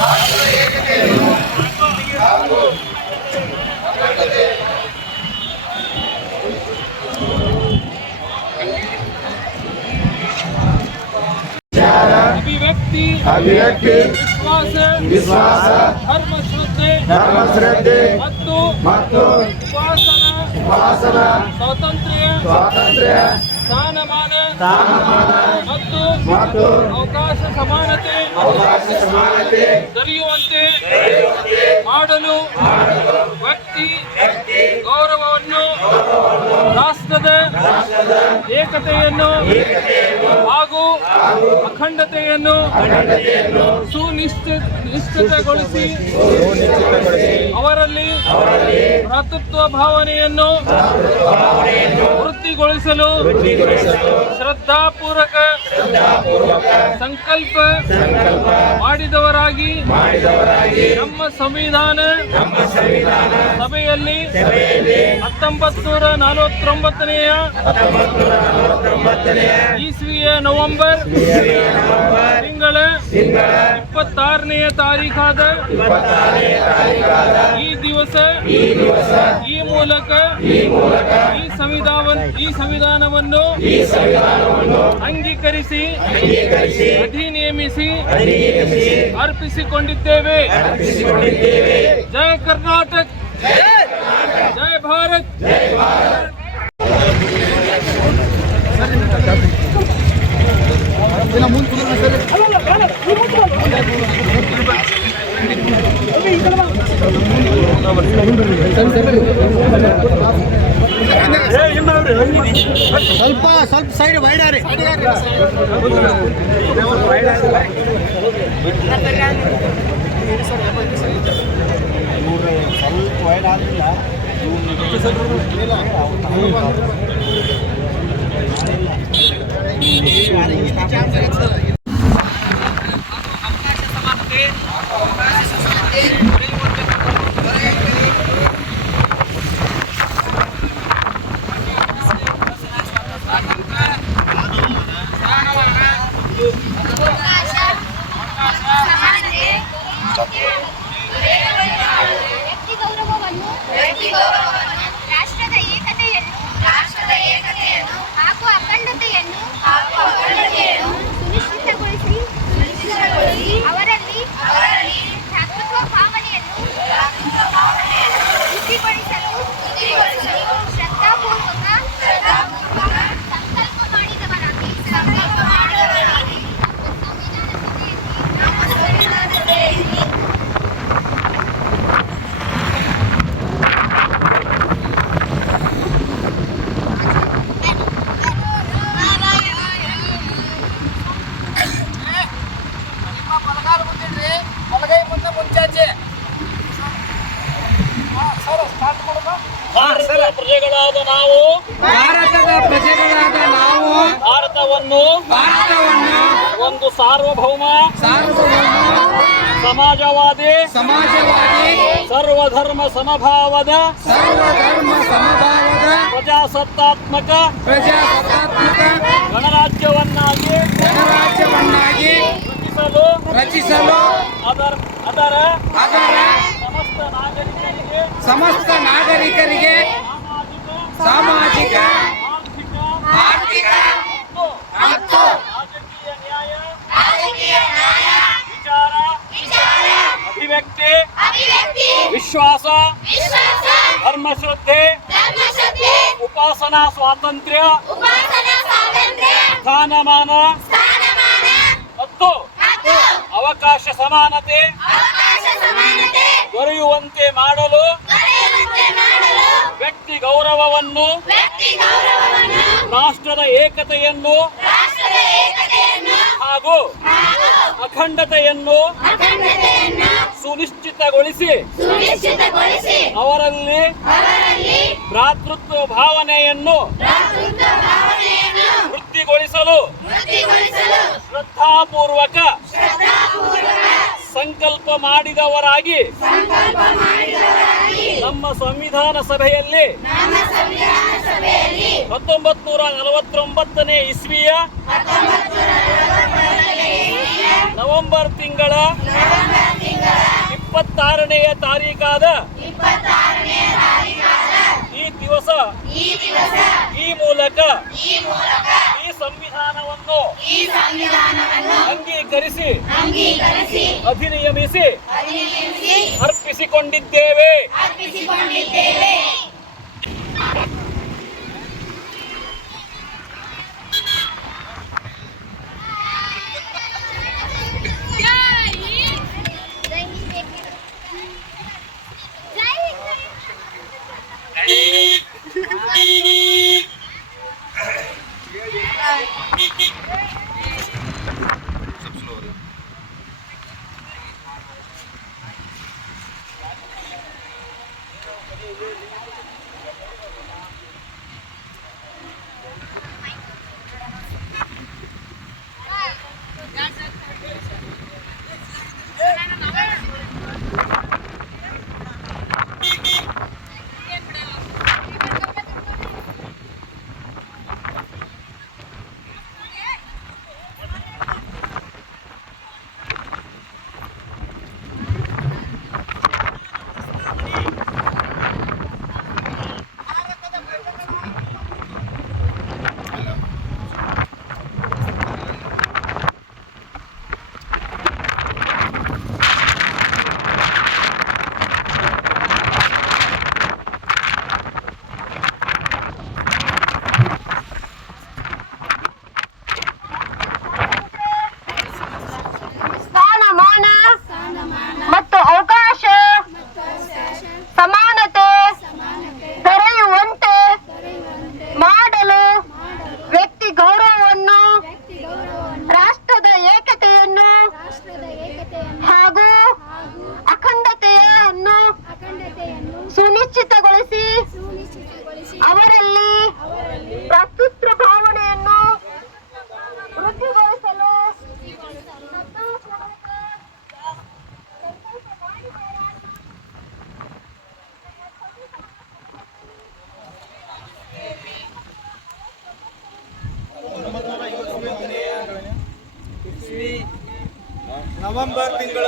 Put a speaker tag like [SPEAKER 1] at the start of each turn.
[SPEAKER 1] ರಾಷ್ಟ್ರದ ಏಕತೆಯನ್ನು ಅಭಿವ್ಯಕ್ತಿ
[SPEAKER 2] ಅಭಿವ್ಯಕ್ತಿ
[SPEAKER 1] ವಿಶ್ವಾಸ
[SPEAKER 2] ವಿಶ್ವಾಸ
[SPEAKER 1] ಧರ್ಮ ಶ್ರದ್ಧೆ
[SPEAKER 2] ಧರ್ಮ ಶ್ರದ್ಧೆ
[SPEAKER 1] ಮತ್ತು
[SPEAKER 2] ಮತ್ತು
[SPEAKER 1] ಉಪಾಸನ
[SPEAKER 2] ಉಪಾಸನ
[SPEAKER 1] ಸ್ವಾತಂತ್ರ್ಯ
[SPEAKER 2] ಸ್ವಾತಂತ್ರ್ಯ
[SPEAKER 1] ಸ್ಥಾನಮಾನ
[SPEAKER 2] ಸ್ಥಾನಮಾನ
[SPEAKER 1] ಮತ್ತು
[SPEAKER 2] ಮತ್ತು
[SPEAKER 1] ಅವಕಾಶ ಸಮಾನತೆ
[SPEAKER 2] ಅವಕಾಶ ಸಮಾನತೆ
[SPEAKER 1] ದೊರೆಯುವಂತೆ ಮಾಡಲು ವ್ಯಕ್ತಿ ಗೌರವವನ್ನು ರಾಷ್ಟ್ರದ ಏಕತೆಯನ್ನು ಹಾಗೂ ಅಖಂಡತೆಯನ್ನು ಸುನಿಶ್ಚಿತ ನಿಶ್ಚಿತಗೊಳಿಸಿ ಅವರಲ್ಲಿ ಭ್ರಾತೃತ್ವ ಭಾವನೆಯನ್ನು ವೃತ್ತಿಗೊಳಿಸಲು ಶ್ರದ್ಧಾಪೂರ್ವಕ ಸಂಕಲ್ಪ ಮಾಡಿದವರಾಗಿ ನಮ್ಮ ಸಂವಿಧಾನ ಸಭೆಯಲ್ಲಿ ಹತ್ತೊಂಬತ್ತು ನೂರ ನಲವತ್ತೊಂಬತ್ತನೆಯ ಇಸ್ವಿಯ ನವೆಂಬರ್ ತಿಂಗಳ ಇಪ್ಪತ್ತಾರನೆಯ ತಾರೀಖಾದ ಈ ದಿವಸ ಈ ಮೂಲಕ ಈ ಸಂವಿಧಾನ ಈ ಸಂವಿಧಾನವನ್ನು ಅಂಗೀಕರಿಸಿ ಅಧಿನಿಯಮಿಸಿ ಅರ್ಪಿಸಿಕೊಂಡಿದ್ದೇವೆ. ಜಯ ಕರ್ನಾಟಕ ಜಯ ಭಾರತ್
[SPEAKER 3] ಸ್ವಲ್ಪ ಸ್ವಲ್ಪ ಸೈಡ್ ವೈಡಾರಿ ಸ್ವಲ್ಪ ವೈಡ್ ಆಗಿಲ್ಲ
[SPEAKER 4] ಅವಕಾಶ ಸಮಾನತೆ ವ್ಯಕ್ತಿ ಗೌರವವನ್ನು ವ್ಯಕ್ತಿ ಗೌರವವನ್ನು ರಾಷ್ಟ್ರದ ಏಕತೆಯನ್ನು ರಾಷ್ಟ್ರದ ಏಕತೆಯನ್ನು ಹಾಗೂ ಅಖಂಡತೆಯನ್ನು ಹಾಗೂ ಅಖಂಡತೆಯನ್ನು ಸುನಿಶ್ಚಿತಗೊಳಿಸಿ ಸುನಿಶ್ಚಿತಗೊಳಿಸಿ ಅವರಲ್ಲಿ ಅವರಲ್ಲಿ ಭ್ರಾತೃತ್ವ ಭಾವನೆಯನ್ನು ಭ್ರಾತೃತ್ವ ಭಾವನೆಯನ್ನು ವೃದ್ಧಿಗೊಳಿಸಲು ವೃದ್ಧಿಗೊಳಿಸಲು ಶ್ರದ್ಧಾಪೂರ್ವಕ ಶ್ರದ್ಧಾಪೂರ್ವಕ ಸಂಕಲ್ಪ ಮಾಡಿದವರಾಗಿ ಸಂಕಲ್ಪ ಮಾಡಿದವರಾಗಿ ನಮ್ಮ ಸಂವಿಧಾನ ಸಭೆಯಲ್ಲಿ
[SPEAKER 1] ಭಾರತದ ಪ್ರಜೆಗಳಾದ ನಾವು
[SPEAKER 3] ಭಾರತದ ಪ್ರಜೆಗಳಾದ ನಾವು
[SPEAKER 1] ಭಾರತವನ್ನು
[SPEAKER 3] ಭಾರತವನ್ನು
[SPEAKER 1] ಒಂದು ಸಾರ್ವಭೌಮ
[SPEAKER 3] ಸಾರ್ವಭೌಮ
[SPEAKER 1] ಸಮಾಜವಾದಿ
[SPEAKER 3] ಸಮಾಜವಾದಿ
[SPEAKER 1] ಸರ್ವಧರ್ಮ ಸಮಭಾವದ
[SPEAKER 3] ಸರ್ವಧರ್ಮ ಸಮಭಾವದ
[SPEAKER 1] ಪ್ರಜಾಸತ್ತಾತ್ಮಕ
[SPEAKER 3] ಪ್ರಜಾಸತ್ತಾತ್ಮಕ
[SPEAKER 1] ಗಣರಾಜ್ಯವನ್ನಾಗಿ
[SPEAKER 3] ಗಣರಾಜ್ಯವನ್ನಾಗಿ
[SPEAKER 1] ರಚಿಸಲು
[SPEAKER 3] ರಚಿಸಲು
[SPEAKER 1] ಅದರ ಅದರ
[SPEAKER 3] ಅದರ
[SPEAKER 1] ಸಮಸ್ತ ನಾಗರಿಕರಿಗೆ
[SPEAKER 3] ಸಮಸ್ತ ನಾಗರಿಕರಿಗೆ
[SPEAKER 1] ಉಪಾಸನಾ ಸ್ವಾತಂತ್ರ್ಯ. ಸ್ಥಾನಮಾನ. ಮತ್ತು ಅವಕಾಶ ಸಮಾನತೆ. ದೊರೆಯುವಂತೆ ಮಾಡಲು. ವ್ಯಕ್ತಿ ಗೌರವವನ್ನು. ರಾಷ್ಟ್ರದ ಏಕತೆಯನ್ನು. ಹಾಗೂ ಅಖಂಡತೆಯನ್ನು. ಸುನಿಶ್ಚಿತಗೊಳಿಸಿ. ಅವರಲ್ಲಿ ಭ್ರಾತೃತ್ವ ಭಾವನೆಯನ್ನು ವೃತ್ತಿಗೊಳಿಸಲು ಶ್ರದ್ಧಾಪೂರ್ವಕ ಸಂಕಲ್ಪ ಮಾಡಿದವರಾಗಿ ನಮ್ಮ ಸಂವಿಧಾನ ಸಭೆಯಲ್ಲಿ ಹತ್ತೊಂಬತ್ ನೂರ ನಲವತ್ತೊಂಬತ್ತನೇ ಇಸ್ವಿಯ
[SPEAKER 4] ನವೆಂಬರ್ ತಿಂಗಳ ಇಪ್ಪತ್ತಾರನೆಯ ತಾರೀಕಾದ ದಿವಸ
[SPEAKER 3] ಈ
[SPEAKER 4] ಮೂಲಕ
[SPEAKER 3] ಈ
[SPEAKER 4] ಸಂವಿಧಾನವನ್ನು ಅಂಗೀಕರಿಸಿ ಅಧಿನಿಯಮಿಸಿ ಅರ್ಪಿಸಿಕೊಂಡಿದ್ದೇವೆ.
[SPEAKER 5] ಸೂಚಿಸಿ ಅವರಲ್ಲಿ ಪ್ರತ್ಯುತ್ರ ಭಾವನೆಯನ್ನು ವೃದ್ಧಿಗೊಳಿಸಲು
[SPEAKER 6] ನವೆಂಬರ್ ತಿಂಗಳ